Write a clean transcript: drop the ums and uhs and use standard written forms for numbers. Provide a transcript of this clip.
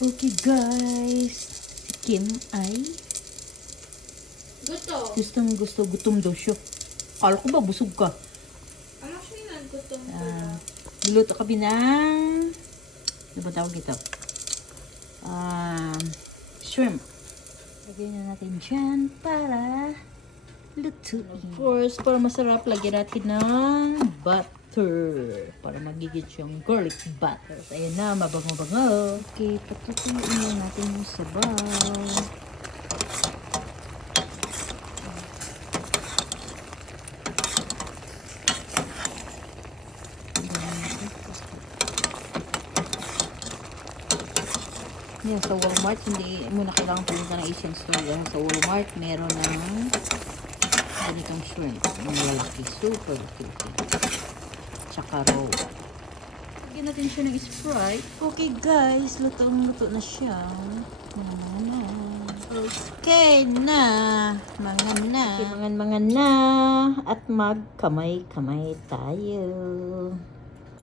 Okay guys, si Kim ay gutom daw siya. Kala ko ba busog ka? Actually, naggutom ko na. Luluto kami ng ano ba tawag ito? Shrimp. Lagyan na natin dyan para lutuin. Of course, para masarap, lagyan natin ng butter. Para magiging siyang garlic butter. So, ayan na, mabango-bango. Okay, patutuin na natin yung sabaw. Yan, sa Walmart, hindi mo na kailangan pumunta ng Asian store. Sa Walmart, meron ng ganitong shrimp. Ang lalaki. Super laki. Tsaka raw. Lagyan natin siya ng Sprite. Okay guys, lutong-luto na siya. Okay na. Mangan na. Okay, mangan na. At magkamay-kamay tayo.